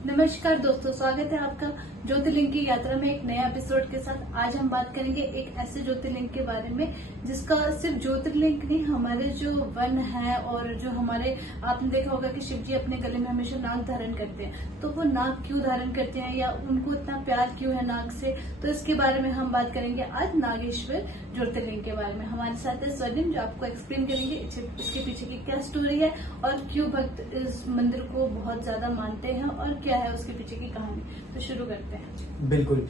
नमस्कार दोस्तों, स्वागत है आपका ज्योतिर्लिंग की यात्रा में एक नया एपिसोड के साथ। आज हम बात करेंगे एक ऐसे ज्योतिर्लिंग के बारे में जिसका सिर्फ ज्योतिर्लिंग नहीं, हमारे जो वन है और जो हमारे, आपने देखा होगा कि शिव जी अपने गले में हमेशा नाग धारण करते हैं। तो वो नाग क्यों धारण करते हैं या उनको इतना प्यार क्यों है नाग से, तो इसके बारे में हम बात करेंगे आज नागेश्वर ज्योतिर्लिंग के बारे में। हमारे साथ है स्वर्णिम जो आपको एक्सप्लेन करेंगे इसके पीछे की क्या स्टोरी है और क्यों भक्त इस मंदिर को बहुत ज्यादा मानते हैं और क्या है उसके पीछे की कहानी। तो शुरू करते हैं। बिल्कुल।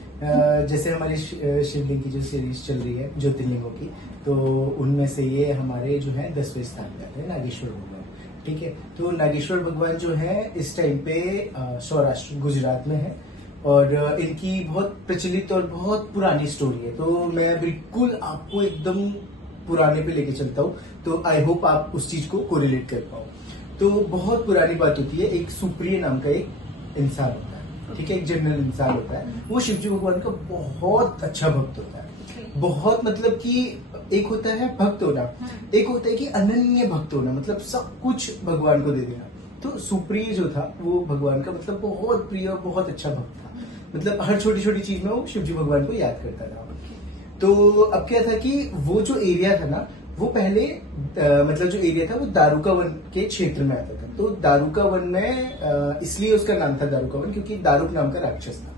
जैसे हमारी शिवलिंग की जो सीरीज चल रही है ज्योतिर्लिंगों की, तो उनमें से ये हमारे जो है 10वें स्थान पे आते हैं नागेश्वर भगवान। ठीक है, तो नागेश्वर भगवान जो है इस टाइम पे सौराष्ट्र गुजरात में है और इनकी बहुत प्रचलित और बहुत पुरानी स्टोरी है। तो मैं बिल्कुल आपको एकदम पुराने पे लेके चलता हूँ, तो आई होप आप उस चीज को कोरिलेट कर पाओ। तो बहुत पुरानी बात होती है, एक सुप्रिय नाम का एक इंसान होता है, ठीक है, एक जनरल इंसान होता है। वो शिवजी भगवान का बहुत अच्छा भक्त होता है। बहुत मतलब कि एक होता है भक्त होना, एक होता है कि अनन्य भक्त होना, मतलब सब कुछ भगवान को दे देना। तो सुप्रिय जो था वो भगवान का मतलब बहुत प्रिय और बहुत अच्छा भक्त था। मतलब हर छोटी छोटी चीज में वो शिवजी भगवान को याद करता था। तो अब क्या था कि वो जो एरिया था ना, वो पहले मतलब जो एरिया था वो दारुका वन के क्षेत्र में आता था। तो दारुका वन में इसलिए उसका नाम था दारुका वन क्योंकि दारुक नाम का राक्षस था,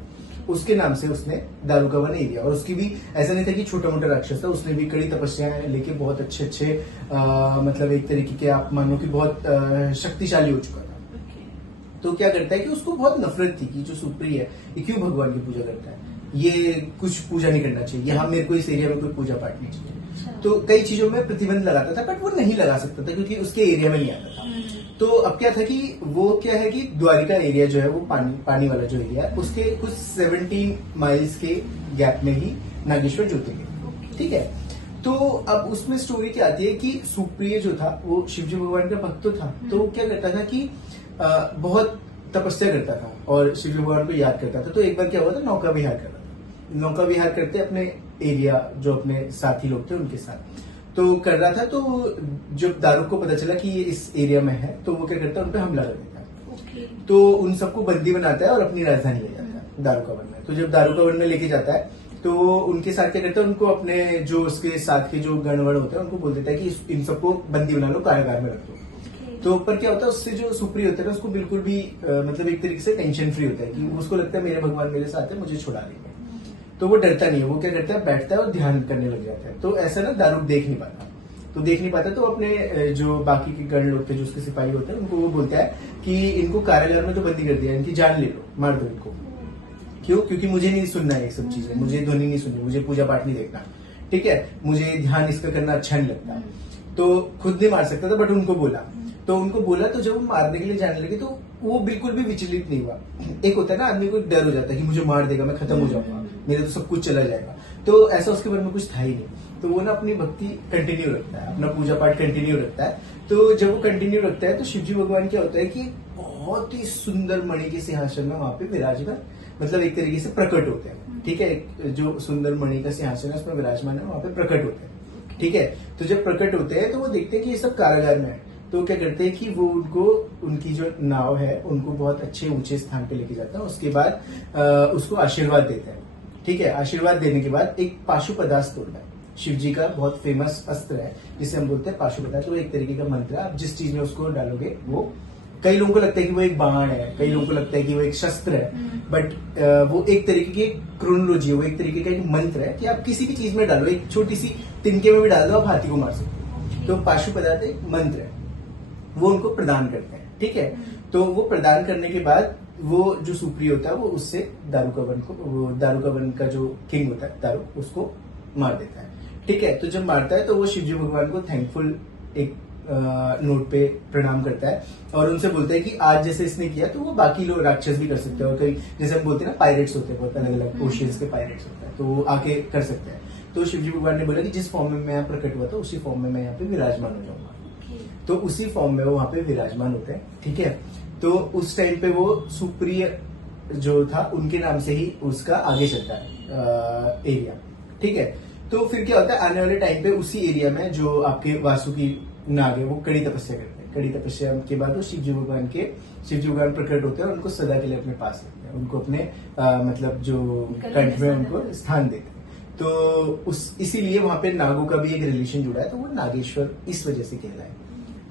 उसके नाम से उसने दारुका वन एरिया। और उसकी भी ऐसा नहीं था कि छोटा मोटा राक्षस था, उसने भी कड़ी तपस्याएं लेके बहुत अच्छे अच्छे मतलब एक तरीके के आप मानो कि बहुत शक्तिशाली हो चुका था। तो क्या करता है कि उसको बहुत नफरत थी कि जो सुप्रिय है ये क्यों भगवान की पूजा करता है, ये कुछ पूजा नहीं करना चाहिए, यहाँ मेरे को इस एरिया में कोई पूजा पाठ नहीं चाहिए। तो कई चीजों में प्रतिबंध लगाता था, बट वो नहीं लगा सकता था क्योंकि उसके एरिया में नहीं आता था। तो अब क्या था कि वो क्या है कि द्वारिका एरिया जो है वो पानी वाला जो एरिया है, उसके कुछ 17 माइल्स के गैप में ही नागेश्वर ज्योतिर्लिंग। ठीक है, तो अब उसमें स्टोरी क्या आती है कि सुप्रिय जो था वो शिवजी भगवान का भक्त था। तो वो क्या करता था कि बहुत तपस्या करता था और शिवजी भगवान को याद करता था। तो एक बार क्या हुआ था, नौका विहार कर रहा था। नौका विहार करते अपने एरिया जो अपने साथी लोग थे उनके साथ तो कर रहा था। तो जब दारुक को पता चला कि ये इस एरिया में है, तो वो क्या करता है, उन पे हमला कर देता है। तो उन सबको बंदी बनाता है और अपनी राजधानी ले जाता है दारुका वन में। तो जब दारुका वन में लेके जाता है तो उनके साथ क्या करता है, उनको अपने जो उसके साथ के जो गणवण होते हैं उनको बोल देता है कि इन सबको बंदी बना लो, कारागार में रख दो। तो ऊपर क्या होता है, उससे जो सुप्रिय होता है ना, उसको बिल्कुल भी मतलब एक तरीके से टेंशन फ्री होता है कि उसको लगता है मेरे भगवान मेरे साथ है, मुझे छुड़ा देंगे। तो वो डरता नहीं है, वो क्या करता है, बैठता है और ध्यान करने लग जाता है। तो ऐसा ना दारुक देख नहीं पाता। तो अपने जो बाकी के गण लोग थे, जो उसके सिपाही होते हैं, उनको वो बोलता है कि इनको कारागार में तो बंदी कर दिया, इनकी जान ले लो, मार दो इनको। क्यों? क्योंकि मुझे नहीं सुनना है ये सब चीजें, मुझे ध्वनि नहीं सुननी, मुझे पूजा पाठ नहीं देखना, ठीक है, मुझे ध्यान इसका करना अच्छा नहीं लगता। तो खुद नहीं मार सकता था, बट उनको बोला। तो जब वो मारने के लिए जाने लगे तो वो बिल्कुल भी विचलित नहीं हुआ। एक होता है ना, आदमी को डर हो जाता है कि मुझे मार देगा, मैं खत्म हो जाऊंगा, मेरे तो सब कुछ चला जाएगा। तो ऐसा उसके बारे में कुछ था ही नहीं। तो वो ना अपनी भक्ति कंटिन्यू रखता है, अपना पूजा पाठ कंटिन्यू रखता है। तो जब वो कंटिन्यू रखता है तो शिवजी भगवान क्या होता है कि बहुत ही सुंदर मणि के सिंहासन में वहां पे विराजमान, मतलब एक तरीके से प्रकट होते हैं। ठीक है, जो सुंदर मणि का सिंहासन है उसमें विराजमान है, वहां पे प्रकट होते हैं। ठीक है, तो जब प्रकट होते हैं तो वो देखते हैं कि ये सब कारागार में है। तो क्या करते हैं कि वो उनकी जो नाव है उनको बहुत अच्छे ऊंचे स्थान पे लेके जाता है। उसके बाद उसको आशीर्वाद देता है। ठीक है, आशीर्वाद देने के बाद एक पाशुपदास्त्र होता है, शिव जी का बहुत फेमस अस्त्र है जिसे हम बोलते हैं पाशुपदास्त्र। वो एक तरीके का मंत्र है, आप जिस चीज में उसको डालोगे वो, कई लोगों को लगता है कि वो एक बाण है, कई लोगों को लगता है कि वो एक शस्त्र है, बट वो एक तरीके की क्रोनोलॉजी है, वो एक तरीके का एक मंत्र है कि आप किसी भी चीज में डालो, एक छोटी सी तिनके में भी डाल दो, आप हाथी को मार सकते हो। तो पाशुपदास्त्र एक मंत्र है, वो उनको प्रदान करते हैं। ठीक है, तो वो प्रदान करने के बाद वो जो सुप्रिय होता है वो उससे दारुका वन का जो किंग होता है दारुक, उसको मार देता है। ठीक है, तो जब मारता है तो वो शिवजी भगवान को थैंकफुल एक नोट पे प्रणाम करता है और उनसे बोलता है कि आज जैसे इसने किया तो वो बाकी लोग राक्षस भी कर सकते हैं। और कई जैसे हम बोलते हैं ना, पायरेट्स होते हैं, बहुत अलग अलग ओशियंस के पायरेट्स होते हैं, तो वो आके कर सकते हैं। तो शिवजी भगवान ने बोला कि जिस फॉर्म में मैं यहाँ प्रकट हुआ था उसी फॉर्म में मैं यहाँ पे विराजमान हो जाऊंगा। तो उसी फॉर्म में वो वहां पे विराजमान होते हैं। ठीक है, तो उस टाइम पे वो सुप्रिय जो था उनके नाम से ही उसका आगे चलता है एरिया। ठीक है, तो फिर क्या होता है, आने वाले टाइम पे उसी एरिया में जो आपके वासुकी नाग है वो कड़ी तपस्या करते हैं। कड़ी तपस्या के बाद वो शिव जी भगवान प्रकट होते हैं और उनको सदा के लिए अपने पास रखते हैं, उनको अपने मतलब जो कंठ में उनको स्थान देते हैं। तो इसीलिए वहां पे नागों का भी एक रिलेशन जुड़ा है, तो वो नागेश्वर इस वजह से कहलाए।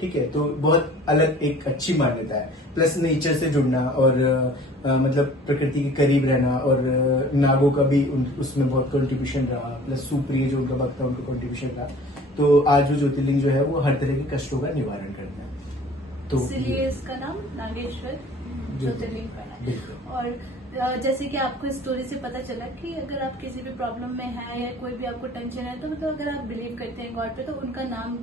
ठीक है, तो बहुत अलग एक अच्छी मान्यता है। प्लस नेचर से जुड़ना और मतलब प्रकृति के करीब रहना, और नागों का भी उसमें बहुत कंट्रीब्यूशन रहा, प्लस सुप्रिय जो उनका भक्त था उनका कंट्रीब्यूशन रहा। तो आज वो ज्योतिर्लिंग जो है वो हर तरह के कष्टों का निवारण करता है। तो इसलिए इसका नाम नागेश्वर ज्योतिर्लिंग पड़ा है। और जैसे कि आपको इस स्टोरी से पता चला कि अगर आप किसी भी प्रॉब्लम में है या कोई भी आपको टेंशन है, तो मतलब अगर आप बिलीव करते हैं गॉड पे, तो उनका नाम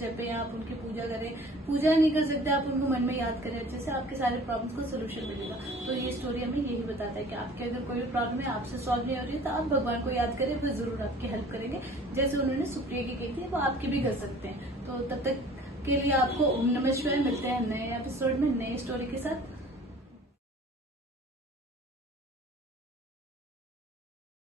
जपे, आप उनकी पूजा करें। पूजा नहीं कर सकते, आप उनको मन में याद करें, जैसे आपके सारे प्रॉब्लम्स को सोल्यूशन मिलेगा। तो ये स्टोरी हमें यही बताता है कि आपके अगर कोई भी प्रॉब्लम है, आपसे सॉल्व नहीं हो रही है, तो आप भगवान को याद करें, वो जरूर आपकी हेल्प करेंगे। जैसे उन्होंने सुप्रिया की कही थी, वो आपकी भी कर सकते हैं। तो तब तक के लिए आपको ओम नमः शिवाय। मिलते हैं नए एपिसोड में नई स्टोरी के साथ।